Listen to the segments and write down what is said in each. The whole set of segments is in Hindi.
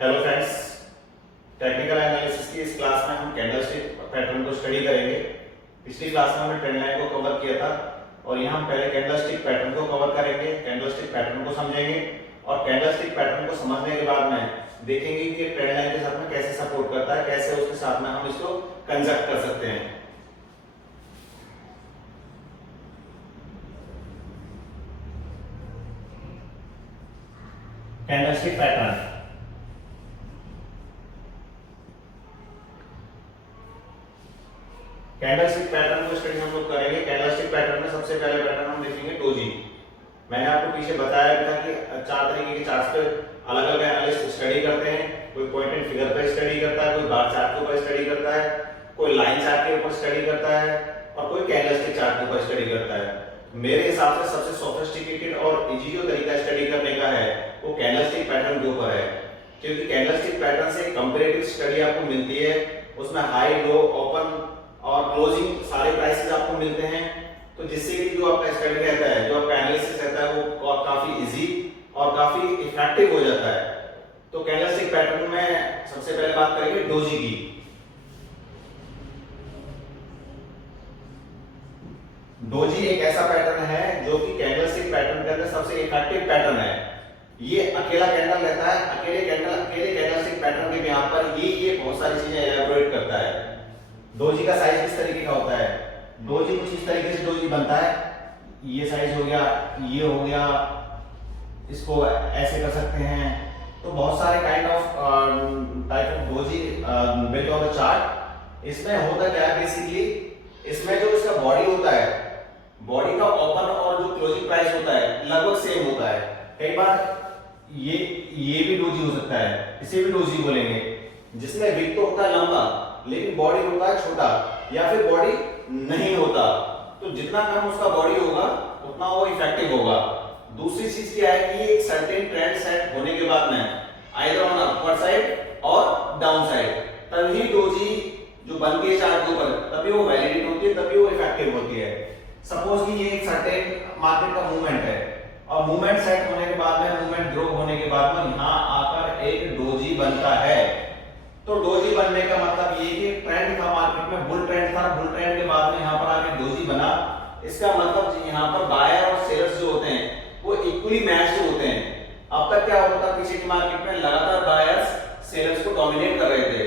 हेलो फ्रेंड्स, टेक्निकल एनालिसिस की इस क्लास में हम कैंडलस्टिक पैटर्न को स्टडी करेंगे। पिछली क्लास में हमने ट्रेंड लाइन को कवर किया था और यहाँ हम पहले कैंडलस्टिक पैटर्न को कवर करेंगे, कैंडलस्टिक पैटर्न को समझेंगे और कैंडलस्टिक पैटर्न को समझने के बाद में देखेंगे कि ट्रेंड लाइन के साथ में कैसे सपोर्ट करता है, कैसे उसके साथ में हम इसको कंजक्ट कर सकते हैं। कैंडलस्टिक पैटर्न कैंडलस्टिक पैटर्न को स्टडी हम लोग करेंगे। कैंडलस्टिक पैटर्न में सबसे पहले पैटर्न हम देखेंगे डोजी। मैंने आपको पीछे बताया था कि चार तरीके के चार्ट्स पे अलग अलग एनालिस्ट स्टडी करते हैं। कोई पॉइंट एंड फिगर पे स्टडी करता है, कोई बार चार्ट के ऊपर स्टडी करता है, कोई लाइन चार्ट के ऊपर स्टडी करता है और कोई कैंडलस्टिक चार्ट के ऊपर स्टडी करता है। मेरे हिसाब से सबसे सोफिस्टिकेटेड और इजी जो तरीका स्टडी करने का है वो कैंडलस्टिक पैटर्न के ऊपर है, क्योंकि कैंडलस्टिक पैटर्न से कंपैरेटिव स्टडी आपको मिलती है। उसमें हाई, लो, ओपन और क्लोजिंग सारे प्राइसेस आपको मिलते हैं, तो जिससे कि जो आपका स्टडी रहता है, जो आपका एनालिसिस रहता है वो काफी इजी और काफी इफेक्टिव हो जाता है। तो कैंडलस्टिक पैटर्न में सबसे पहले बात करेंगे डोजी की। डोजी एक ऐसा पैटर्न है जो कि कैंडलस्टिक पैटर्न के अंदर सबसे इफेक्टिव पैटर्न है। ये अकेला कैंडल रहता है, अकेले कैंडलस्टिक पैटर्न के बिहाफ पर ये बहुत सारी चीजें एलैबोरेट करता है। डोजी का साइज किस तरीके का होता है? डोजी कुछ इस तरीके से डोजी बनता है। ये साइज हो गया, ये हो गया, इसको ऐसे कर सकते हैं। तो बहुत सारे kind of type of doji built on the chart. इसमें होता क्या है बेसिकली, इसमें जो इसका बॉडी होता है, बॉडी का ओपन और जो क्लोजिंग प्राइस होता है लगभग सेम होता है। कई बार ये भी डोजी हो सकता है, इसे भी डोजी बोलेंगे, जिसमें विक तो होता है लंबा लेकिन बॉडी होता है छोटा, या फिर बॉडी नहीं होता। तो जितना कम उसका बॉडी होगा उतना वो इफेक्टिव होगा। दूसरी चीज क्या है कि एक सर्टेन ट्रेंड सेट होने के बाद में आइदर ऑन अपर साइड और डाउन साइड, तभी डोजी जो बनती है चार्ट के ऊपर तभी वो वैलिडेट होती है, तभी वो इफेक्टिव होती है। सपोज कि ये एक सर्टेन मार्केट का मूवमेंट है और मूवमेंट सेट होने के बाद में, मूवमेंट ग्रो होने के बाद में यहाँ आकर एक डोजी बनता है। तो डोजी बनने का मतलब ये कि ट्रेंड था मार्केट में, बुल ट्रेंड था, बुल ट्रेंड के बाद में यहाँ पर आके डोजी बना। इसका मतलब यहाँ पर बायर और सेलर्स जो होते हैं वो इक्वली मैच्ड होते हैं। अब तक क्या होता था पीछे की मार्केट में, लगातार बायर्स सेलर्स को डोमिनेट कर रहे थे।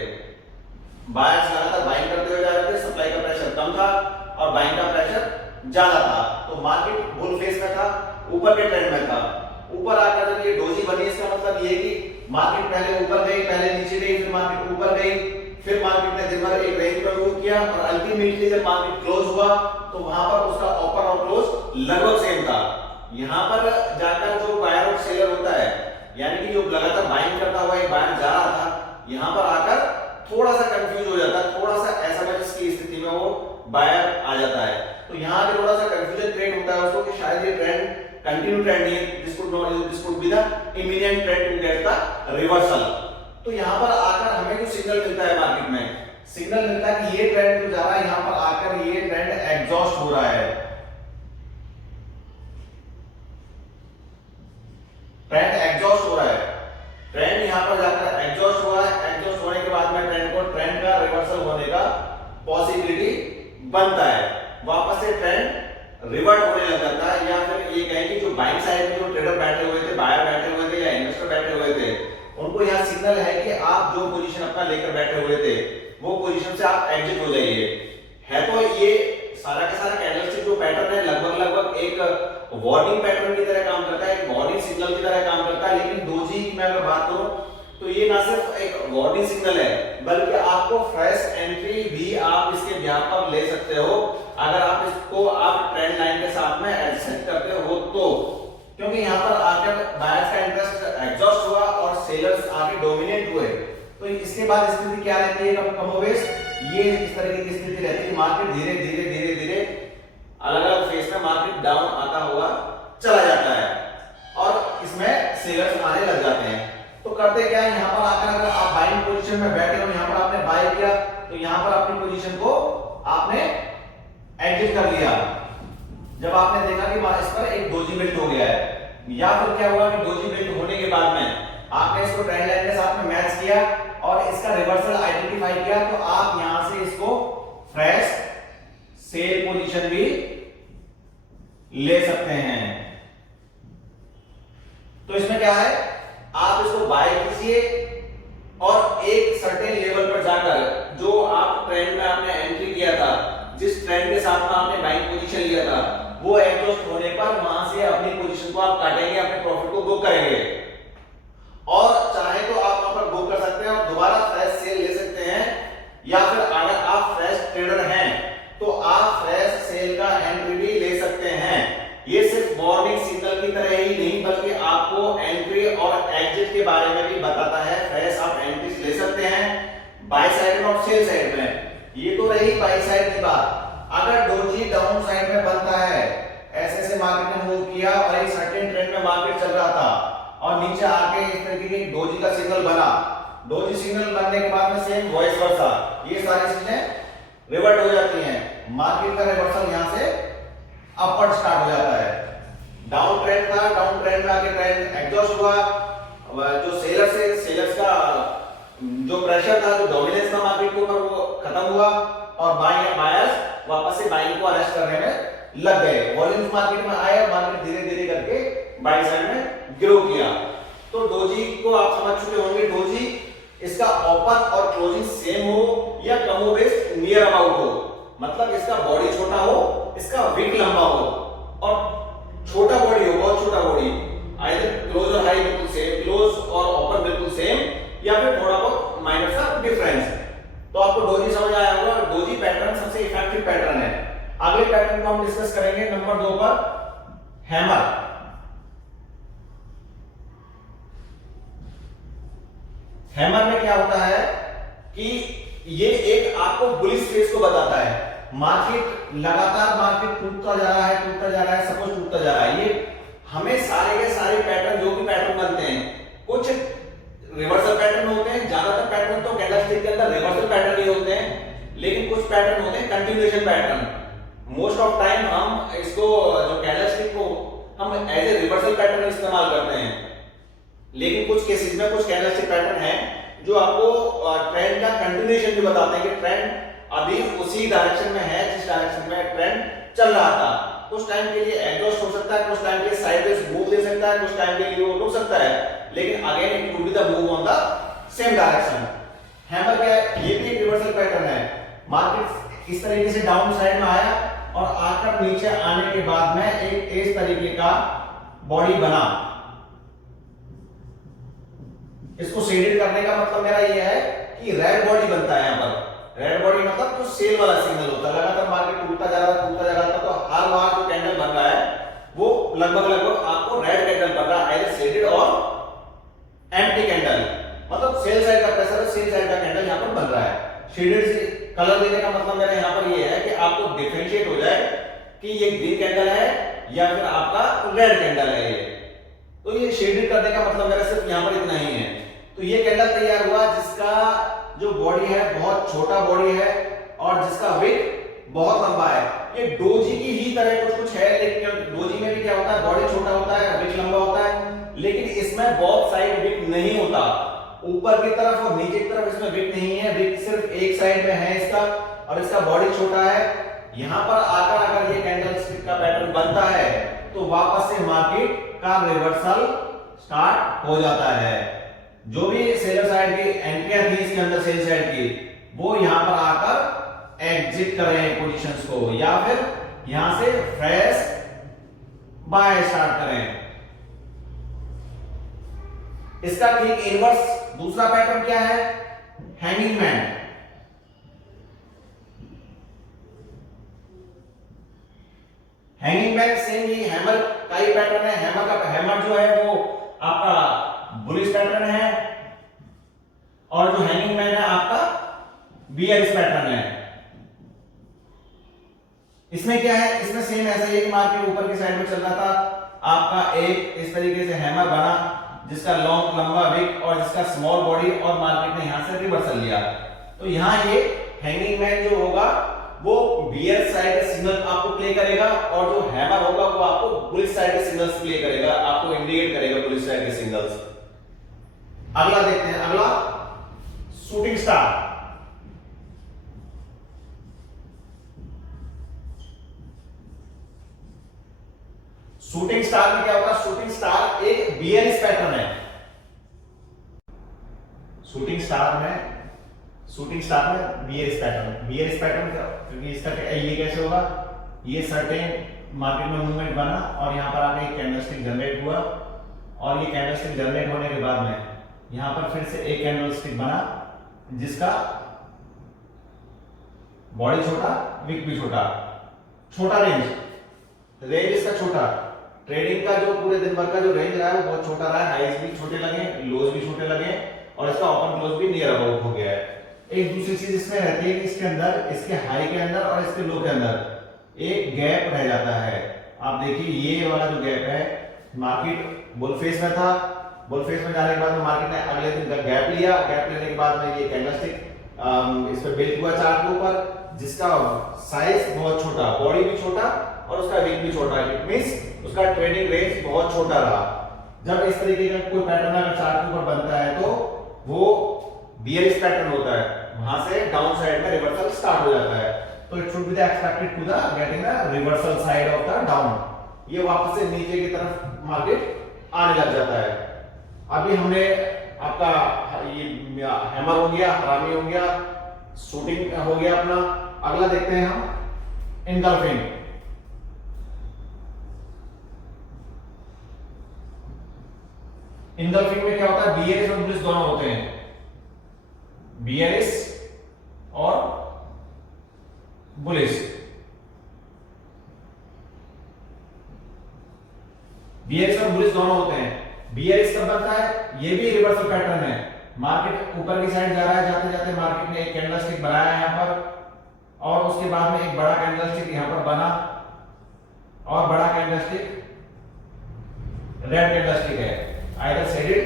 बायर्स लगातार बाइंग करते हुए जा रहे थे, सप्लाई का प्रेशर कम था और बाइंग का प्रेशर ज्यादा था। तो मार्केट बुल फेस में था, ऊपर के ट्रेंड में था। ऊपर आकर जब ये डोजी बनी, इसका मतलब ये कि मार्केट पहले ऊपर गई, पहले नीचे गई, फिर मार्केट ऊपर गई, फिर मार्केट ने दिन भर एक रेंज में मूव किया और अल्टीमेटली जब मार्केट क्लोज हुआ तो वहां पर उसका ओपन और क्लोज लगभग सेम था। यहां पर जाकर जो बायर और सेलर होता है, यानी कि जो लगातार बाइंग करता हुआ एक बायर जा रहा था, यहां पर आकर थोड़ा सा कंफ्यूज हो जाता है, थोड़ा सा एसएमएस की स्थिति में वो बायर आ जाता है। तो यहां पे थोड़ा सा कंफ्यूजन क्रिएट होता है उसको कि शायद ये ट्रेंड कंटिन्यू ट्रेंड नहीं है, this could be the immediate trend to get the reversal. तो यहां पर आकर हमें जो सिग्नल मिलता है मार्केट में, सिग्नल मिलता है कि ये ट्रेंड जो जा रहा है यहां पर आकर ये ट्रेंड एग्जॉस्ट हो रहा है, ट्रेंड एग्जॉस्ट हो रहा है। ट्रेंड यहां पर जाकर एग्जॉस्ट हुआ है, एग्जॉस्ट होने के बाद में ट्रेंड का रिवर्सल होने का पॉसिबिलिटी बनता है, वापस से ट्रेंड रिवर्ट होने लग जाता है। या फिर ये कहें कि जो बाइंग साइड में जो ट्रेडर बैठे हुए थे, बायर बैठे हुए थे या इन्वेस्टर बैठे हुए थे, उनको यह सिग्नल है कि आप जो पोजीशन अपना लेकर बैठे हुए थे वो पोजीशन से आप एग्जिट हो जाइए। है तो ये सारा का सारा कैंडलस्टिक जो पैटर्न है लगभग एक वार्निंग पैटर्न की तरह काम करता है, एक वार्निंग सिग्नल की तरह काम करता है। लेकिन डोजी की मैं अगर बात करूं तो ये ना सिर्फ एक वार्निंग सिग्नल है, बल्कि आपको फ्रेश एंट्री भी आप इसके बिहाफ पर ले सकते हो अगर आप इसको आप ट्रेंड लाइन के साथ में एडजस्ट करते हो तो। क्योंकि यहाँ पर आकर बायर्स का इंटरेस्ट एग्जॉस्ट हुआ और सेलर्स आके डोमिनेट हुए, तो इसके बाद स्थिति क्या रहती है कमोबेश, ये इस तरह की स्थिति रहती है। मार्केट धीरे धीरे अलग अलग फेज में मार्केट डाउन आता हुआ चला जाता है और इसमें सेलर्स आने लग जाते हैं। तो करते क्या है, यहाँ पर आकर अगर आप बाइंग पोजीशन में बैठे हो, यहाँ पर आपने बाय किया तो यहाँ पर अपनी पोजीशन को आपने एग्जिट कर लिया। जब आपने देखा कि इस पर एक डोजी बिल्ड हो गया है, या फिर क्या हुआ कि डोजी बिल्ड होने के बाद में आपने इसको ट्रेंड लाइन के साथ में मैच किया और इसका रिवर्सल आइडेंटिफाई किया, तो आप यहां से इसको फ्रेश सेल पोजीशन भी ले सकते हैं। तो इसमें क्या है, आप इसको बाय कीजिए और एक सर्टेन लेवल पर जाकर जो आप ट्रेंड में आपने एंट्री किया था, जिस ट्रेंड के साथ में आपने बाइंग पोजीशन लिया था, वो एग्जॉस्ट होने पर वहां से अपनी पोजीशन को आप काटेंगे, अपने प्रॉफिट को बुक करेंगे और चाहे तो आप वहां पर बुक कर सकते हैं और दोबारा फ्रेश सेल ले सकते हैं, या फिर अगर आप फ्रेश ट्रेडर हैं तो आप फ्रेश सेल का एंट्री भी ले सकते हैं। ये सिर्फ वार्निंग सिग्नल की तरह ही नहीं बल्कि आपको एंट्री और एग्जिट के बारे में भी बताता है। फ्रेश आप एंट्रीज ले सकते हैं बाय साइड में और सेल साइड में। ये तो रही बाय साइड की बात। अगर डोजी डाउन साइड में बनता है, ऐसे मार्केट ने मूव किया और एक सर्टेन ट्रेंड में मार्केट चल रहा था और नीचे आके इस तरीके की डोजी का सिग्नल बना, डोजी सिग्नल बनने के बाद में सेम वॉइस वर्सा, ये सारी चीजें रिवर्ट हो जाती हैं। मार्केट का रिवर्सल यहां से अपवर्ड स्टार्ट हो जाता है। डाउन ट्रेंड था, डाउन ट्रेंड में आके ट्रेंड एग्जॉस्ट हुआ, जो सेलर्स का जो प्रेशर था, जो डोमिनेंस था मार्केट के ऊपर, वो खत्म हुआ और बायर्स वापस से बाइंग को अरेस्ट करने में लग गए। वॉल्यूम्स मार्केट में आए, मार्केट धीरे धीरे करके बाई साइड में ग्रो किया। तो डोजी को आप समझ चुके होंगे, डोजी इसका ओपन और क्लोजिंग सेम हो या कम हो बेस नियर अबाउट हो, मतलब इसका बॉडी छोटा हो, इसका विक लंबा हो और छोटा बॉडी हो, बहुत छोटा बॉडी, आइदर क्लोज और हाई बिल्कुल सेम, क्लोज और ओपन बिल्कुल सेम, या फिर थोड़ा बहुत माइनर सा डिफरेंस। तो आपको डोजी समझ आया होगा। डोजी पैटर्न सबसे इफेक्टिव पैटर्न है। अगले पैटर्न को हम डिस्कस करेंगे नंबर 2 पर, हैमर। हैमर में क्या होता है कि ये एक आपको बुलिश फेस को बताता है। मार्केट लगातार मार्केट टूटता जा रहा है, टूटता जा रहा है, सब कुछ टूटता जा रहा है। ये हमें सारे के सारे पैटर्न, जो भी पैटर्न बनते हैं, कुछ रिवर्सल पैटर्न होते हैं, ज्यादातर पैटर्न तो कैंडलस्टिक के अंदर रिवर्सल पैटर्न ही होते हैं, लेकिन कुछ पैटर्न होते हैं continuation pattern. Most of time हम इसको, जो कैंडलस्टिक को हम एज ए रिवर्सल पैटर्न इस्तेमाल करते हैं, लेकिन कुछ केसेस में कुछ कैंडलस्टिक पैटर्न है जो आपको ट्रेंड का कंटिन्यूएशन भी बताते हैं कि ट्रेंड अभी उसी डायरेक्शन में है जिस डायरेक्शन में ट्रेंड चल रहा था। कुछ टाइम के लिए एग्जॉस्ट हो सकता है, कुछ टाइम के लिए साइडवेज मूव ले सकता है, कुछ टाइम के लिए वो रुक सकता है, लेकिन again it will be the move on the same direction. Hammer क्या है, ये भी एक रिवर्सल पैटर्न है। मार्केट इस तरीके से डाउन साइड में आया और आकर नीचे आने के बाद में एक इस तरीके का बॉडी बना। इसको शेडेड करने का मतलब मेरा ये है कि रेड बॉडी बनता है। यहां पर रेड बॉडी मतलब जो सेल वाला सिग्नल होता है, लगातार मार्केट टूटता जा रहा था, तो हर बार जो कैंडल बन रहा है वो लगभग आपको रेड कैंडल बन रहा है, आइदर शेडेड और एम्प्टी कैंडल, मतलब सेल साइड का प्रेशर है, सेल साइड का कैंडल यहां पर बन रहा है। शेडेड से कलर देने का मतलब मेरा यहां पर ये है कि आपको डिफरेंशिएट हो जाए कि ये ग्रीन कैंडल है या फिर आपका रेड कैंडल है ये। तो ये शेडेड करने का मतलब मेरा सिर्फ यहां पर इतना ही है। तो ये कैंडल तैयार हुआ जिसका जो बॉडी है बहुत छोटा बॉडी है और जिसका विक बहुत लंबा है। ये डोजी की ही तरह कुछ है, लेकिन डोजी में भी क्या होता है, बॉडी छोटा होता है, विक लंबा होता है, लेकिन इसमें बोथ साइड विक नहीं होता। ऊपर की तरफ और नीचे की तरफ इसमें विक नहीं है, विक सिर्फ एक साइड में है इसका, और इसका बॉडी छोटा है। यहां पर आकर अगर ये कैंडलस्टिक का पैटर्न बनता है तो वापस से मार्केट का रिवर्सल स्टार्ट हो जाता है। जो भी सेलर साइड की एंट्रियां थी इसके अंदर सेल साइड की, वो यहां पर आकर एग्जिट करें पोजीशंस को, या फिर यहां से फ्रेश बाय स्टार्ट करें। इसका ठीक इनवर्स दूसरा पैटर्न क्या है, hanging man. Hanging man same ही हैमर का ही पैटर्न है। हैमर जो है वो आपका बुलिश पैटर्न है और जो हैंगिंग मैन है आपका बियरिश पैटर्न है। इसमें क्या है, इसमें सेम ऐसा ही है कि मार्केट ऊपर की साइड में चल रहा था, आपका एक इस तरीके से हैमर बना जिसका लॉन्ग लंबा विक और जिसका स्मॉल बॉडी, और मार्केट ने यहां से रिवर्सल लिया। तो यहां ये हैंगिंग मैन जो होगा वो बियर साइड के सिग्नल आपको प्ले करेगा और जो हैमर होगा वो आपको बुलिश साइड के सिग्नल्स प्ले करेगा, आपको इंडिकेट करेगा बुलिश साइड के सिग्नल्स। अगला देखते हैं, अगला शूटिंग स्टार। शूटिंग स्टार में क्या होगा, शूटिंग स्टार एक बियरिश पैटर्न है। शूटिंग स्टार में बियरिश पैटर्न क्योंकि इसका ये कैसे होगा, ये सर्टेन मार्केट में मूवमेंट बना और यहां पर आके एक कैंडलस्टिक जनरेट हुआ और ये कैंडलस्टिक जनरेट होने के बाद में यहां पर फिर से एक कैंडलस्टिक बना जिसका बॉडी छोटा, विक भी छोटा रेंज इसका छोटा, ट्रेडिंग का जो पूरे दिन भर का जो रेंज रहा है वो बहुत छोटा रहा है, हाईज भी छोटे लगे, लोज भी छोटे लगे और इसका ओपन क्लोज भी नियर अबाउट हो गया है। एक दूसरी चीज इसमें रहती है कि इसके अंदर, इसके हाई के अंदर और इसके लो के अंदर एक गैप रह जाता है। आप देखिए ये वाला जो गैप है, मार्केट बुल फेस में था, बुल फेस में जाने के बाद में मार्केट ने अगले दिन गैप लिया, गैप लेने के बाद में ये कैंडलस्टिक इस पर बिल्ड हुआ चार्ट के ऊपर, जिसका साइज बहुत छोटा, बॉडी भी छोटा और उसका विक भी छोटा, इट मींस उसका ट्रेडिंग रेंज बहुत छोटा रहा। जब इस तरीके का कोई पैटर्न अगर चार्ट के ऊपर बनता है तो वो बियरिश पैटर्न होता है, वहां से डाउन साइड में रिवर्सल स्टार्ट हो जाता है। तो it should be the expected to the getting the reversal side of the down, ये वापस से नीचे की तरफ मार्केट आने लग जाता है। अभी हमने आपका ये हैमर हो गया, हरामी हो गया, शूटिंग हो गया अपना। अगला देखते हैं हम इंगल्फिंग। इंगल्फिंग में क्या होता है, बियरिश और बुलिश दोनों होते हैं, बियरिश और बुलिश। बियरिश और बुलिश दोनों होते हैं। बियरिश कब बनता है, ये भी रिवर्सल पैटर्न है, मार्केट ऊपर की साइड जा रहा है, जाते जाते मार्केट ने एक कैंडलस्टिक बनाया यहां पर और उसके बाद में एक बड़ा कैंडलस्टिक यहां पर बना और बड़ा कैंडलस्टिक रेड कैंडलस्टिक है, आइदर शेडेड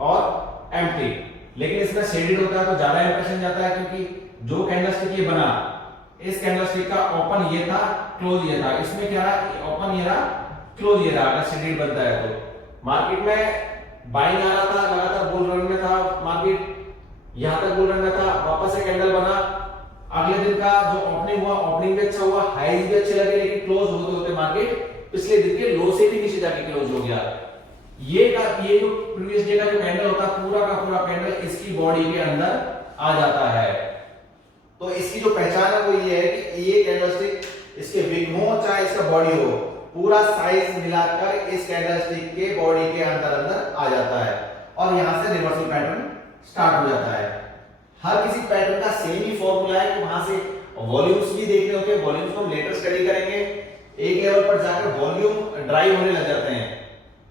और एम्प्टी। लेकिन इसमें शेडेड होता है तो ज्यादा इंप्रेशन जाता है क्योंकि जो कैंडलस्टिक ये बना, इस कैंडलस्टिक का ओपन ये था, क्लोज ये था, इसमें क्या रहा, ओपन ये रहा, क्लोज ये रहा। अगर शेडेड बनता है तो मार्केट में बाइंग आ रहा था, लगातार बुल रन में था मार्केट, यहां तक बुल रन में था, वापस से कैंडल बना, अगले दिन का जो ओपनिंग हुआ, ओपनिंग भी अच्छा हुआ, हाईज भी अच्छे लगे, लेकिन क्लोज होते होते मार्केट पिछले दिन के लो से भी नीचे जाके क्लोज हो गया। ये जो प्रीवियस डे का जो कैंडल होता है, पूरा का पूरा कैंडल इसकी बॉडी के अंदर आ जाता है। तो इसकी जो पहचान है वो ये है कि ये कैंडलस्टिक, इसके विग हो चाहे इसका बॉडी हो, पूरा साइज मिलाकर इस कैंडलस्टिक के बॉडी के अंदर आ जाता है और यहां से रिवर्सल पैटर्न स्टार्ट हो जाता है। हर किसी पैटर्न का सेम ही फॉर्मूला है, तो वहां से वॉल्यूम्स भी देखने होते हैं, वॉल्यूम्स को हम लेटर स्टडी करेंगे। एक लेवल पर जाकर वॉल्यूम ड्राई होने लग जाते हैं।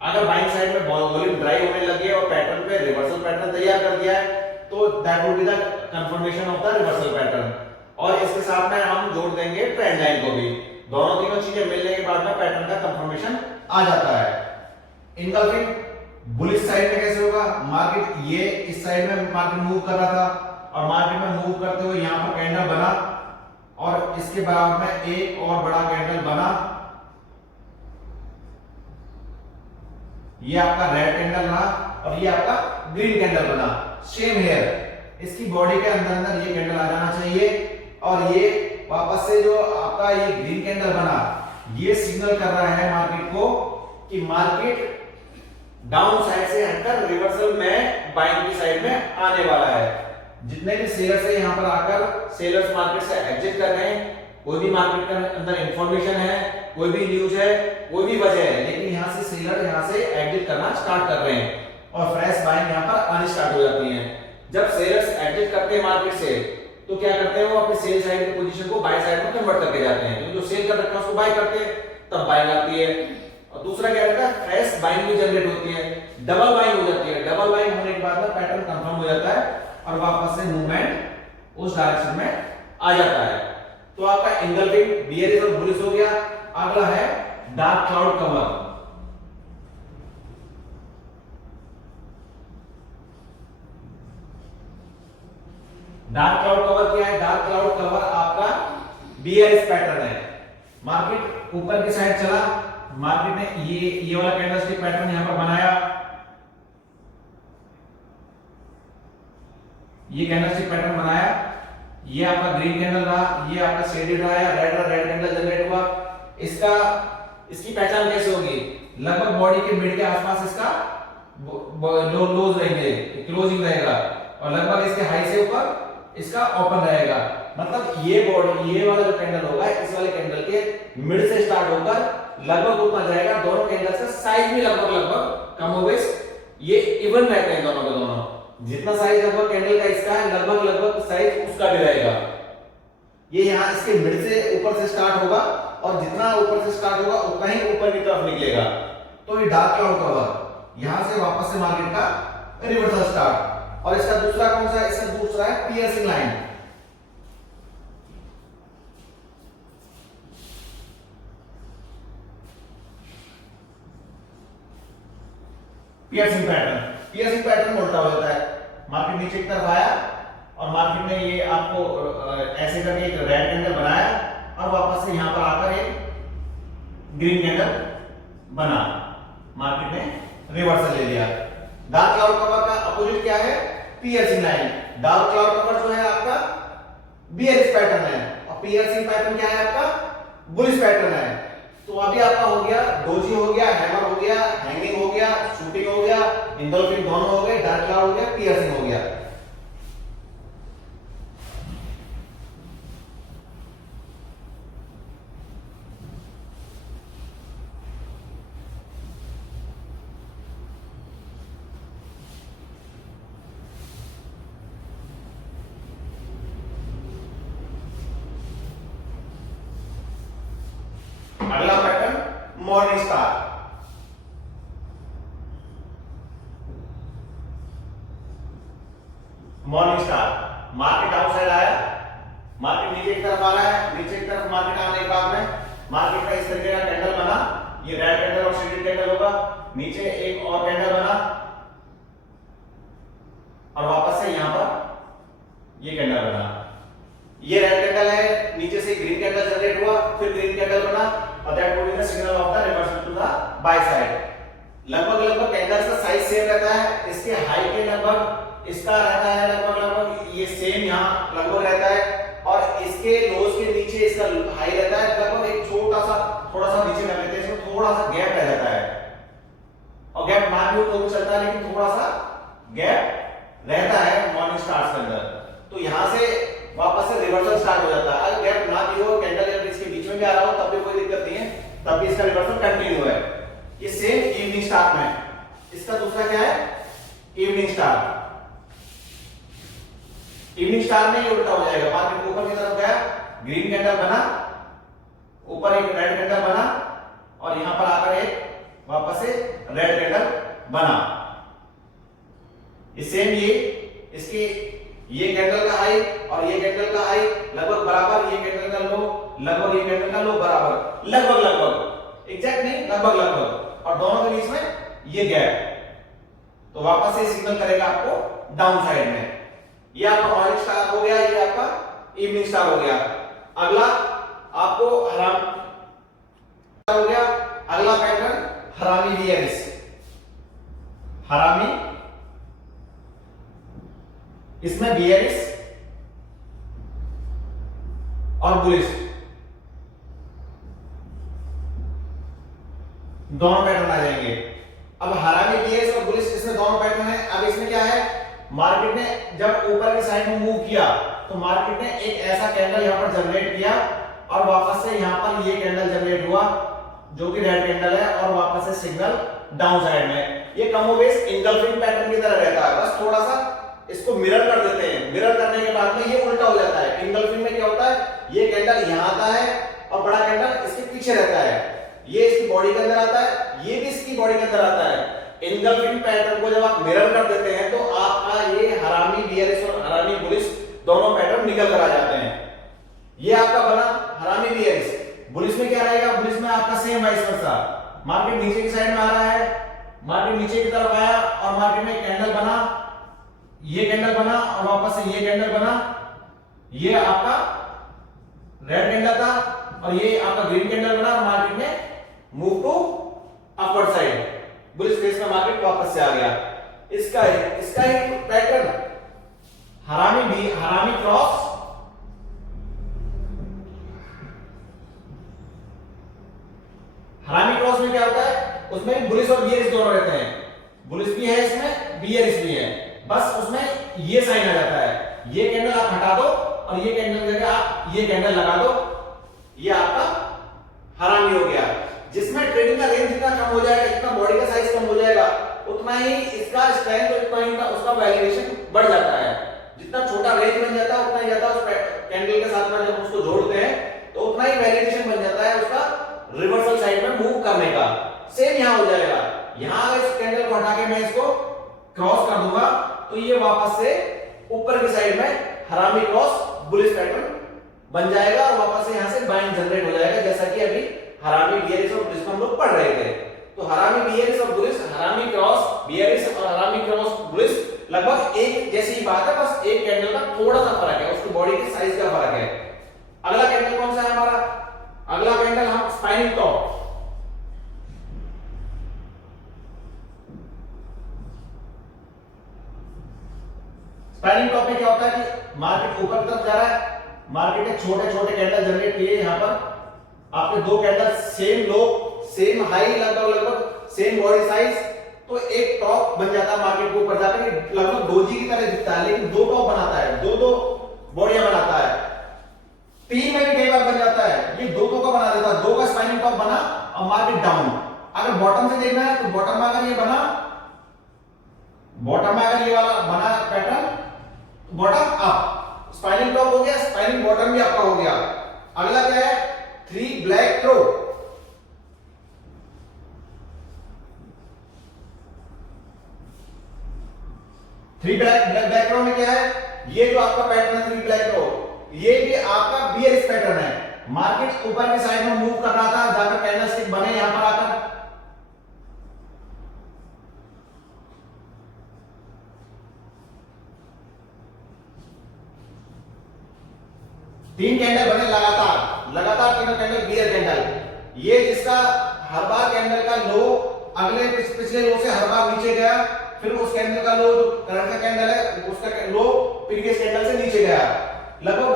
अगर बाइंग साइड में वॉल्यूम ड्राई होने लगे और पैटर्न पे रिवर्सल पैटर्न तैयार कर दिया है तो that would be the confirmation of the reversal pattern. और इसके साथ में हम जोड़ देंगे ट्रेंड लाइन को भी। दोनों तीनों चीजें मिलने के बाद में पैटर्न का कंफर्मेशन आ जाता है। इंगल्फिंग बुलिश साइड में कैसे होगा, मार्केट ये इस साइड में मार्केट मूव कर रहा था और मार्केट में मूव करते हुए यहां पर कैंडल बना और इसके बाद में एक और बड़ा कैंडल बना, ये आपका रेड कैंडल रहा और ये आपका ग्रीन कैंडल बना। सेम हेयर, इसकी बॉडी के अंदर ये कैंडल आ जाना चाहिए और ये वापस से जो आपका ये ग्रीन कैंडल बना, ये सिग्नल कर रहा है मार्केट को कि मार्केट डाउन साइड से हटकर रिवर्सल में बाइंग की साइड में आने वाला है। जितने भी सेलर्स है यहां पर आकर सेलर्स मार्केट से एग्जिट कर रहे हैं, कोई भी मार्केट के अंदर इंफॉर्मेशन है, कोई भी न्यूज है, कोई भी वजह है, लेकिन यहां से सेलर यहां से एग्जिट करना स्टार्ट कर रहे हैं और फ्रेश बाइंग यहां पर आनी स्टार्ट हो जाती है। जब सेलर्स एग्जिट करते हैं मार्केट से तो क्या करते हैं, वो अपने सेल साइड की पोजीशन को बाय साइड में कन्वर्ट करके जाते हैं, क्योंकि जो सेल कर रखा है उसको बाय करते हैं, तब बाइंग आती है। और दूसरा क्या रहता है, फ्रेश बाइंग भी जनरेट होती है, डबल बाइंग हो जाती है। डबल बाइंग होने के बाद में पैटर्न कंफर्म हो जाता है और वापस से मूवमेंट उस डायरेक्शन में आ जाता है। तो आपका इंगल्फिंग, बियरिश और बुलिश हो गया। अगला है dark cloud cover. Dark cloud cover क्या है, डार्क क्लाउड कवर आपका बियरिश पैटर्न है। मार्केट ऊपर की साइड चला, मार्केट ने ये वाला कैंडलस्टिक पैटर्न यहां पर बनाया, ये कैंडलस्टिक पैटर्न बनाया, ये आपका ग्रीन कैंडल रहा, ये आपका शेडेड रहा या रेड कैंडल जनरेट हुआ। इसका इसकी पहचान कैसे होगी? लगभग बॉडी के मिड के आसपास इसका लोज रहेंगे, क्लोजिंग रहेगा, और लगभग इसके हाई से ऊपर इसका ओपन रहेगा। मतलब ये बॉडी, ये वाला जो कैंडल होगा, इस वाले कैंडल के मिड से स्टार्ट होकर लगभग उतना जाएगा। दोनों कैंडल का साइज भी लगभग कमोबेश ये इवन रहते हैं दोनों के दोनों। जितना साइज लगभग कैंडल का इसका है, लगभग साइज उसका भी रहेगा। ये यहाँ इसके मिड से ऊपर से स्टार्ट होगा, और जितना ऊपर से स्टार्ट होगा उतना ही ऊपर की तरफ निकलेगा। तो ये डार्क क्लाउड कवर यहां से वापस से मार्केट का रिवर्सल स्टार्ट। और इसका दूसरा कौन सा है? इसका दूसरा है पियर्सिंग लाइन। पियर्सिंग पैटर्न उल्टा हो जाता है। मार्केट नीचे की तरफ आया और मार्केट ने ये आपको ऐसे करके एक रेड कैंडल बनाया, और वापस से यहां पर आकर एक ग्रीन कैंडल बना, मार्केट ने रिवर्सल ले लिया। डार्क क्लाउड कवर का अपोजिट क्या है? Piercing line. Dark cloud cover जो है आपका बियरिश पैटर्न है, और पियर्सिंग पैटर्न क्या है आपका? बुलिश पैटर्न है। तो अभी आपका हो गया डोजी, हो गया हैमर, हो गया हैंगिंग, हो गया शूटिंग, हो गया इंगल्फिंग, दोनों हो गए, डार्क क्लाउड हो गया, पियर्सिंग हो गया। अगला pattern morning star. Morning star market outside आया, मार्केट नीचे की तरफ आ रहा है, नीचे की तरफ मार्केट आने के बाद में मार्केट का इस तरीके का कैंडल बना, ये रेड कैंडल और शेडेड कैंडल होगा, नीचे एक और कैंडल बना, और वापस से यहां पर ये कैंडल बना। ये रेड कैंडल है, नीचे से ग्रीन कैंडल जनरेट हुआ, फिर ग्रीन कैंडल बना, और that would be the signal of the reversal to the buy side. लगभग कैंडल्स का साइज सेम रहता है, इसके हाई के लगभग इसका रहता है लगभग ये सेम यहाँ लगभग रहता है, और इसके लोज के नीचे इसका हाई रहता है लगभग एक छोटा सा, थोड़ा सा नीचे कर लेते हैं, इसमें थोड़ा सा गैप रह जाता है, और गैप ना भी हो तो भी चलता है, लेकिन थोड़ा सा गैप रहता है मॉर्निंग स्टार्स के अंदर। तो यहाँ से वापस से रिवर्सल स्टार्ट हो जाता है। अगर गैप ना भी हो, कैंडल अगर इसके बीच में भी आ रहा हो, तब भी कोई दिक्कत नहीं है, तब भी इसका रिवर्सल कंटिन्यू है। ये सेम इवनिंग स्टार में, इसका दूसरा क्या है? Evening star. इवनिंग स्टार में ये उल्टा हो जाएगा, मार्केट ऊपर की तरफ गया, ग्रीन कैंडल बना, ऊपर एक रेड कैंडल बना, और यहां पर आकर एक वापस से रेड कैंडल बना। ये सेम इसके ये कैंडल का हाई और ये कैंडल का हाई लगभग बराबर, ये कैंडल का लो लगभग, ये कैंडल का लो बराबर, लगभग एग्जैक्ट नहीं, लगभग, और दोनों के बीच में ये गैप। तो वापस से सिग्नल करेगा आपको डाउन साइड में। ये आपका मॉर्निंग स्टार हो गया, ये आपका इवनिंग स्टार हो गया। अगला आपको हराम हो गया। अगला पैटर्न हरामी बियरिश। हरामी, इसमें बियरिश और बुलिश दोनों पैटर्न आ जाएंगे। अब हरामी बियरिश और बुलिश इसमें दोनों पैटर्न है। अब इसमें क्या है? मार्केट ने जब ऊपर की साइड में मूव किया तो मार्केट ने एक ऐसा कैंडल यहां पर जनरेट किया, और वापस से यहां पर ये कैंडल जनरेट हुआ जो कि रेड कैंडल है, और वापस से सिग्नल डाउन साइड में। ये कमोबेश इंगल्फिंग पैटर्न की तरह रहता है, बस थोड़ा सा इसको मिरर कर देते हैं। मिरर करने के बाद में ये उल्टा हो जाता है। इंगल्फिंग में क्या होता है? ये कैंडल यहां आता है और बड़ा कैंडल इसके पीछे रहता है, ये इसकी बॉडी के अंदर आता है, ये भी इसकी बॉडी के अंदर आता है। इंगल्फिंग पैटर्न को जब आप मिरर कर देते हैं तो आपका ये हरामी बियरिश और हरामी बुलिश दोनों पैटर्न निकल कर आ जाते हैं। ये आपका बना हरामी बियरिश। बुलिश में क्या रहेगा? बुलिश में आपका सेम वाइस वर्सा, मार्केट नीचे की साइड में आ रहा है, मार्केट नीचे की तरफ आया और मार्केट में कैंडल बना, ये कैंडल बना और वापस से ये कैंडल बना, ये आपका रेड कैंडल था और ये आपका ग्रीन कैंडल बना, और मार्केट में move to upward side, bullish phase में मार्केट वापस से आ गया। इसका ही पैटर्न हरामी हरामी क्रॉस में क्या होता है, उसमें बुलिश और बियरिश दोनों रहते हैं, बुलिश भी है इसमें, बियरिश भी है, बस उसमें ये साइन आ जाता है, ये कैंडल आप हटा दो और ये कैंडल जगह आप ये कैंडल लगा दो, ये आपका हरामी हो गया। जिसमें ट्रेडिंग का रेंज जितना कम हो जाएगा, जितना बॉडी का साइज कम हो जाएगा, उतना ही इसका स्ट्रेंथ और उतना ही उसका वैल्यूएशन बढ़ जाता है। जितना छोटा रेंज बन जाता है उतना ही ज्यादा उस कैंडल के साथ में जब उसको जोड़ते हैं तो उतना ही वैल्यूएशन बन जाता है उसका रिवर्सल साइड में मूव करने का। सेम यहां हो जाएगा, यहां अगर इस कैंडल को हटा के मैं इसको क्रॉस कर दूंगा तो ये वापस से ऊपर की साइड में हरामी क्रॉस बुलिश पैटर्न बन जाएगा और वापस से यहां से बाइंग जनरेट हो जाएगा, जैसा कि अभी हरामी बियरिश और बुलिश हम लोग पढ़ रहे थे। तो हरामी बियरिश और बुलिश, हरामी क्रॉस बियरिश और हरामी क्रॉस बुलिश लगभग एक जैसी ही बात है, बस एक कैंडल का थोड़ा सा फर्क है, उसकी बॉडी के साइज का फर्क है। अगला कैंडल कौन सा है हमारा, अगला कैंडल हम स्पाइनिंग टॉप। स्पाइनिंग टॉप में क्या होता है कि मार्केट ऊपर की तरफ जा रहा है, मार्केट ने छोटे छोटे कैंडल जनरेट किए, यहां पर आपके दो कैंडल सेम लो सेम हाई लगभग सेम बॉडी साइज, तो एक टॉप बन जाता है मार्केट को ऊपर जाकर, लगभग डोजी की तरह दिखता है लेकिन दो टॉप बनाता है, दो बॉडियां बनाता है। तीन में भी कई बार बन जाता है, ये दो का बना देता है, दो का स्पाइनिंग टॉप बना और मार्केट डाउन। अगर बॉटम से देखना है तो बॉटम में अगर ये बना, बॉटम में अगर ये वाला बना pattern, bottom up, spinning top हो गया, स्पाइनिंग बॉटम भी आपका हो गया। अगला क्या है, three black throw. Three black throw में क्या है, ये जो आपका पैटर्न है थ्री ब्लैक थ्रो, ये भी आपका बियरिश पैटर्न है। मार्केट ऊपर की साइड में मूव कर रहा था, जाकर कैंडलस्टिक बने यहां पर आकर, तीन कैंडल बने लगातार तीनों कैंडल बियर कैंडल। ये जिसका हर बार कैंडल का लो अगले पिछले लो से हर बार नीचे गया, फिर उस कैंडल का लो जो करंट का कैंडल है उसका लो प्रीवियस कैंडल से नीचे गया, लगभग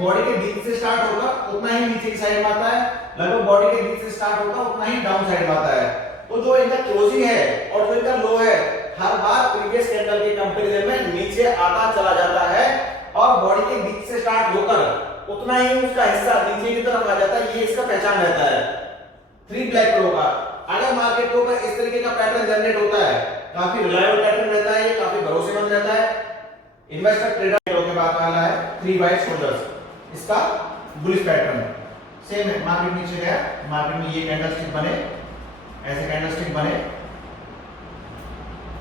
बॉडी के बीच से स्टार्ट होकर उतना ही नीचे की साइड में आता है, लगभग बॉडी के बीच से स्टार्ट होकर उतना ही डाउन साइड में आता है। तो जो इनका क्लोजिंग है और जो इनका लो है, हर बार प्रीवियस कैंडल के कंपैरिजन में नीचे आता चला जाता है और बॉडी के बीच से स्टार्ट होकर उतना ही उसका हिस्सा नीचे की तरफ आ जाता है, ये इसका पहचान रहता है थ्री ब्लैक थ्रो का। अगर मार्केट के ऊपर इस तरीके का पैटर्न जनरेट होता है, काफी रिलायबल पैटर्न रहता है, ये काफी भरोसेमंद रहता है। इन्वेस्टर ट्रेडर के बाद वाला है थ्री वाइट शोल्डर्स, इसका बुलिश पैटर्न सेम है, मार्केट नीचे गया, मार्केट में ये कैंडलस्टिक बने, ऐसे कैंडलस्टिक बने,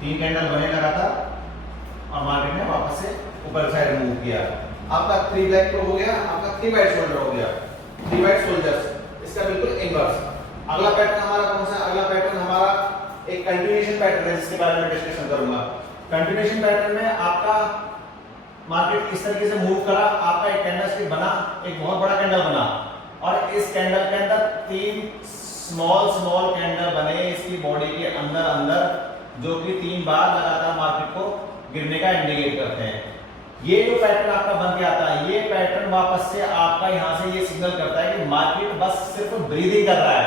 तीन कैंडल बने लगातार और मार्केट ने वापस से ऊपर साइड मूव किया। आपका थ्री ब्लैक थ्रो हो गया, आपका थ्री वाइट शोल्डर हो गया, थ्री वाइट शोल्डर्स, इसका बिल्कुल इनवर्स। अगला पैटर्न हमारा कौन सा, अगला पैटर्न हमारा एक कंटिन्यूएशन पैटर्न है, जिसके बारे में डिस्कशन करूंगा। कंटिन्यूएशन पैटर्न में आपका मार्केट इस तरीके से मूव करा, आपका एक कैंडलस्टिक बना, एक बहुत बड़ा कैंडल बना और इस कैंडल के अंदर तीन स्मॉल कैंडल बने इसकी बॉडी के अंदर जो कि तीन बार लगातार मार्केट को गिरने का इंडिकेट करते हैं। ये जो पैटर्न आपका बन के आता है, ये पैटर्न वापस से आपका यहां से ये सिग्नल करता है कि मार्केट बस सिर्फ ब्रीदिंग कर रहा है,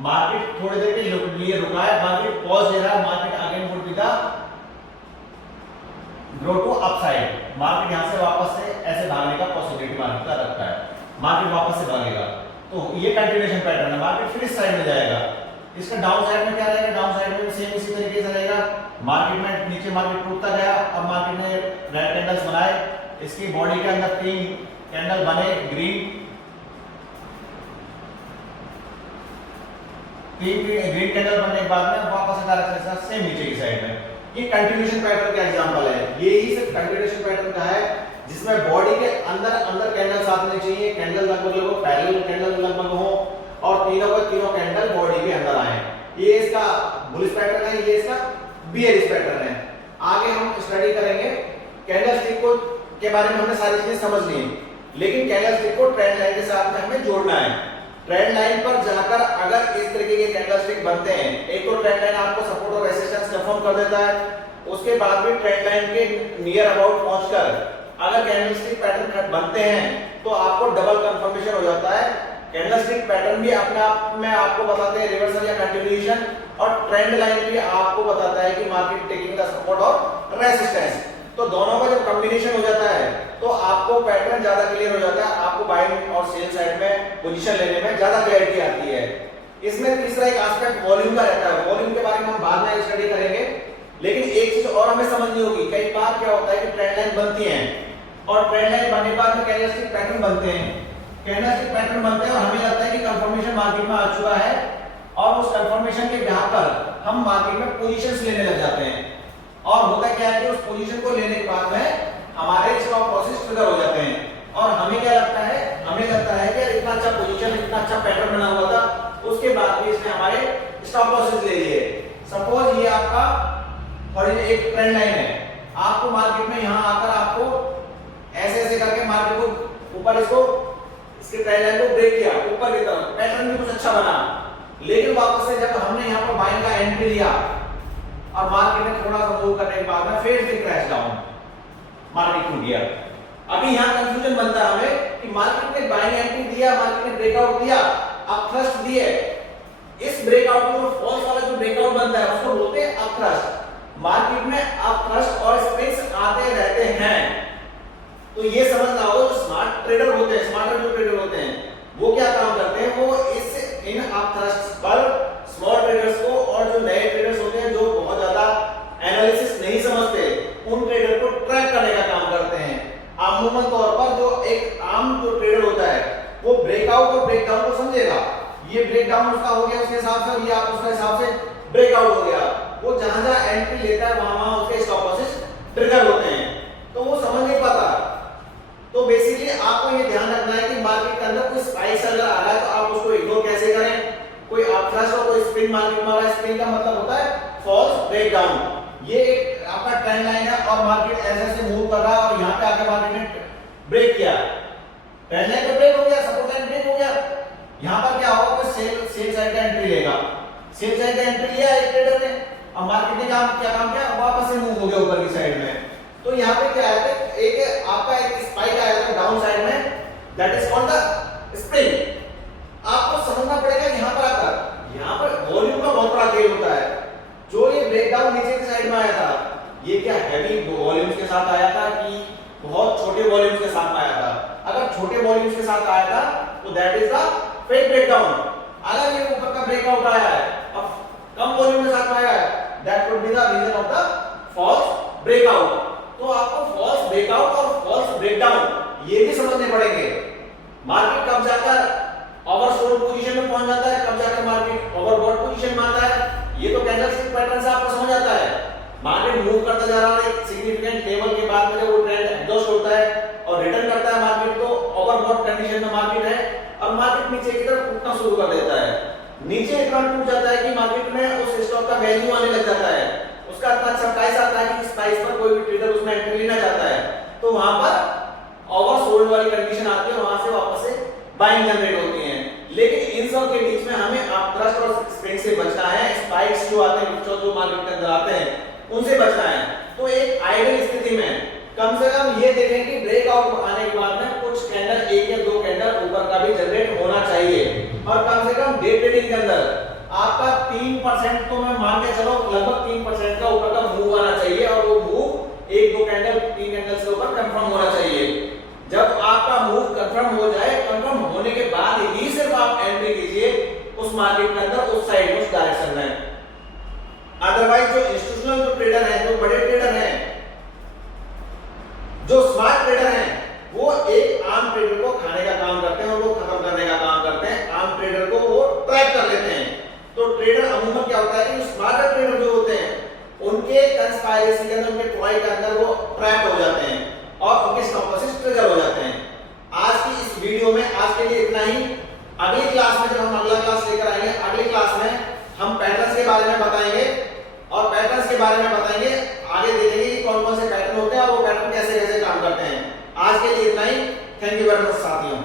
मार्केट थोड़ी देर के लिए रुका है, मार्केट पॉज ले रहा है, market again would be the grow to upside. Market यहां से वापस से ऐसे भागने का पॉसिबिलिटी मार्केट का रखता है, मार्केट वापस से भागेगा। तो ये कंटिन्यूएशन पैटर्न है, मार्केट फिर इस साइड में जाएगा। इसका डाउन साइड में क्या रहेगा, डाउन साइड में सेम इसी तरीके से रहेगा, मार्केट में नीचे मार्केट टूटता गया और मार्केट ने रेड कैंडल्स बनाए, इसकी बॉडी के अंदर तीन कैंडल बने ग्रीन कैंडल बनने के बाद में वापस डायरेक्शन सेम नीचे की साइड में। ये कंटिन्यूएशन पैटर्न का एग्जांपल है, ये ही सिर्फ कंटिन्यूएशन पैटर्न का है जिसमें बॉडी के अंदर कैंडल साथ में चाहिए, कैंडल लगभग पैरेलल कैंडल लगभग हो और तीनों कैंडल बॉडी के अंदर आए। ये इसका बुलिश पैटर्न है, ये इसका बियरिश पैटर्न है। आगे हम स्टडी करेंगे कैंडलस्टिक को के बारे में, हमने सारी चीजें समझ ली, लेकिन कैंडलस्टिक को ट्रेंड लाइन के साथ में हमें जोड़ना है। ट्रेंड लाइन पर जाकर अगर इस तरीके के कैंडलस्टिक बनते हैं, एक तो ट्रेंड लाइन आपको सपोर्ट और रेजिस्टेंस कंफर्म कर देता है, उसके बाद भी ट्रेंड लाइन के नियर अबाउट पहुंचकर अगर कैंडलस्टिक पैटर्न बनते हैं तो आपको डबल कंफर्मेशन हो जाता है। कैंडलस्टिक पैटर्न भी अपने आप में आपको बताते हैं रिवर्सल या कंटिन्यूएशन, और ट्रेंड लाइन भी आपको बताता है कि मार्केट टेकिंग द सपोर्ट और रेजिस्टेंस। तो दोनों का जब कॉम्बिनेशन हो जाता है तो आपको पैटर्न ज्यादा क्लियर हो जाता है, आपको बाइंग और सेल साइड में पोजीशन लेने में ज्यादा क्लैरिटी आती है। इसमें तीसरा एक एस्पेक्ट वॉल्यूम का रहता है। वॉल्यूम के बारे में हम बाद में स्टडी करेंगे, लेकिन एक चीज और हमें समझनी होगी। कई बार क्या होता है कि ट्रेंड लाइन बनती है और ट्रेंड लाइन बनने के बाद में कैंडलस्टिक पैटर्न बनते हैं। कैंडलस्टिक पैटर्न बनते हैं और हमें लगता है कि कंफर्मेशन मार्केट में आ चुका है, और उस कंफर्मेशन के बिहाफ पर हम मार्केट में पोजीशंस लेने लग जाते हैं। और होता क्या है कि उस पोजीशन को लेने के बाद में हमारे स्टॉप लॉसेस ट्रिगर हो जाते हैं, और हमें क्या लगता है, हमें लगता है कि इतना अच्छा पोजीशन, इतना अच्छा पैटर्न बना हुआ था, उसके बाद भी इसने हमारे स्टॉप लॉसेस ले लिए। सपोज ये आपका और एक ट्रेंड लाइन है, आपको मार्केट में यहां आकर आपको ऐसे ऐसे करके मार्केट को ऊपर इसके ट्रेंड लाइन को ब्रेक किया ऊपर की तरफ, पैटर्न भी कुछ अच्छा बना, लेकिन वापस से जब हमने यहां पर बाइंग का एंट्री लिया और मार्केट में थोड़ा सा मूव करने के बाद में फिर से क्रैश डाउन, मार्केट टूट गया। अभी यहां कंफ्यूजन बनता है हमें कि मार्केट ने बाइंग एंट्री दिया, मार्केट ने ब्रेकआउट दिया, अप थ्रस्ट दिए। इस ब्रेकआउट को फॉल्स वाला जो ब्रेकआउट बनता है उसको बोलते हैं अप थ्रस्ट। मार्केट में अप थ्रस्ट और स्प्रिंग्स आते रहते हैं, तो ये समझना होगा जो स्मार्ट ट्रेडर होते हैं, स्मार्टर जो ट्रेडर होते हैं, वो क्या काम करते हैं, वो इन अप थ्रस्ट पर स्मॉल ट्रेडर्स को और जो नए ट्रेडर्स होते हैं जो बहुत ज्यादा एनालिसिस नहीं समझते, उन ट्रेडर को ट्रैक करने का काम करते हैं। अमूमन तौर पर जो एक आम जो ट्रेडर होता है वो ब्रेकआउट और ब्रेकडाउन को समझेगा। ये ब्रेकडाउन उसका हो गया उसके हिसाब से, ये आप उसके हिसाब से ब्रेकआउट हो गया। वो जहां जहां एंट्री लेता है वहां वहां उसके स्टॉप लॉसेस ट्रिगर होते हैं, तो वो समझ नहीं पाता। तो बेसिकली आपको ये ध्यान रखना है कि मार्केट के अंदर कोई स्पाइक्स अगर आ रहा है तो आप उसको इग्नोर कैसे करें। कोई अपथ्रस्ट और कोई स्प्रिंग मार्केट में आ रहा है, स्प्रिंग का मतलब होता है फॉल्स ब्रेकडाउन। ये एक आपका ट्रेंड लाइन है और मार्केट ऐसे ऐसे मूव कर रहा है और यहां पे आके मार्केट ने ब्रेक किया, ट्रेंड लाइन तो ब्रेक हो गया, सपोर्ट लाइन ब्रेक हो गया। यहां पर क्या होगा कि सेल साइड का एंट्री लेगा, सेल साइड का एंट्री लिया एक ट्रेडर ने और मार्केट ने क्या काम किया, वापस से मूव हो गया ऊपर की साइड में। तो यहां पे क्या है, एक आपका एक स्पाइक आया था डाउन साइड में, that is called the spring. आपको समझना पड़ेगा यहां पर आकर, यहां पर वॉल्यूम का बहुत बड़ा खेल होता है। जो ये ब्रेकडाउन नीचे की साइड में आया था, ये क्या हैवी वॉल्यूम्स के साथ आया था कि बहुत छोटे वॉल्यूम्स के साथ आया था? अगर छोटे वॉल्यूम्स के साथ आया था तो that is the fake breakdown. अगर ये ऊपर का ब्रेकआउट आया है अब कम वॉल्यूम के साथ आया है, that would be the reason of the false breakout. तो आपको फॉल्स ब्रेकआउट और फॉल्स ब्रेकडाउन ये भी समझने पड़ेंगे। मार्केट कब जाकर ओवरसोल्ड पोजीशन में पहुंच जाता है, कब जाकर मार्केट ओवरबॉट पोजीशन में आता है, ये तो कैंडलस्टिक पैटर्न से आपको समझ आता है। मार्केट मूव करता जा रहा है एक सिग्निफिकेंट लेवल के बाद में जब वो ट्रेंड एग्जॉस्ट होता है और रिटर्न करता है मार्केट को, ओवरबॉट कंडीशन में मार्केट है और मार्केट नीचे की तरफ उठना शुरू कर देता है। नीचे इतना टूट जाता है कि मार्केट में उस स्टॉक का वैल्यू आने लग जाता है, उसका इतना अच्छा प्राइस आता है कि इस प्राइस पर कोई भी ट्रेडर उसमें एंट्री लेना चाहता है, तो वहां पर ओवरसोल्ड वाली कंडीशन आती है, वहां से वापस से बाइंग जनरेट होती है। लेकिन इन सब के बीच में हमें अपथ्रस्ट और स्प्रिंग से बचना है, स्पाइक्स जो आते हैं जो मार्केट के अंदर आते हैं उनसे बचना है। तो एक आइडियल स्थिति में कम से कम ये देखें कि ब्रेकआउट आने के बाद में कुछ कैंडल, एक या दो कैंडल ऊपर का भी जनरेट होना चाहिए, और कम से कम डे ट्रेडिंग के अंदर आपका 3% तो मैं मान के चलो लगभग 3% का ऊपर का मूव आना चाहिए, और वो मूव एक दो कैंडल, तीन कैंडल से ऊपर कंफर्म होना चाहिए। जब आपका मूव कंफर्म हो जाए, कंफर्म होने के बाद ही सिर्फ आप एंट्री कीजिए उस मार्केट के अंदर, उस साइड, उस डायरेक्शन में। अदरवाइज जो इंस्टीट्यूशनल जो ट्रेडर हैं, जो बड़े ट्रेडर हैं, जो स्मार्ट ट्रेडर हैं, वो एक आम ट्रेडर को खाने का काम करते हैं, उनको खत्म करने का काम करते हैं, आम ट्रेडर को वो ट्रैप कर लेते हैं। तो ट्रेडर अमूमन क्या होता है कि स्मार्टर ट्रेडर जो होते हैं उनके कंस्पायरेसी के अंदर, उनके ट्रॉय के अंदर वो ट्रैप हो जाते हैं और उनके स्टॉप लॉसेस ट्रिगर हो जाते हैं। आज की इस वीडियो में आज के लिए इतना ही। अगली क्लास में जब हम अगला क्लास लेकर आएंगे, अगली क्लास में हम पैटर्न्स के बारे में बताएंगे और पैटर्न्स के बारे में बताएंगे, आगे देखेंगे कि कौन कौन से पैटर्न होते हैं और वो पैटर्न कैसे कैसे काम करते हैं। आज के लिए इतना ही। थैंक यू वेरी मच साथियों।